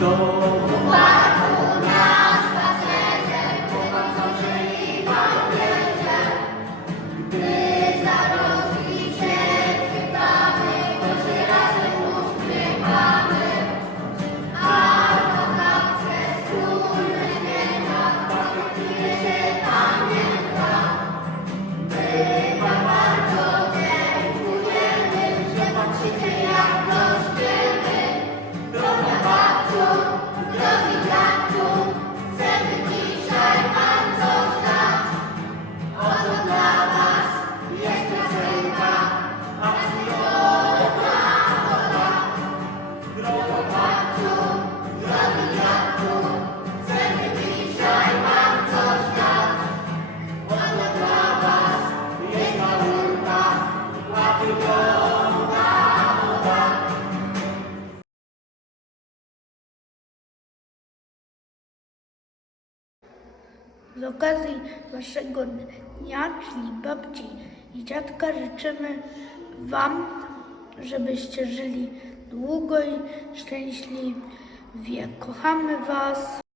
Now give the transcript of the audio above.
너 Z okazji Waszego dnia, czyli babci i dziadka, życzymy Wam, żebyście żyli długo i szczęśliwie. Kochamy Was.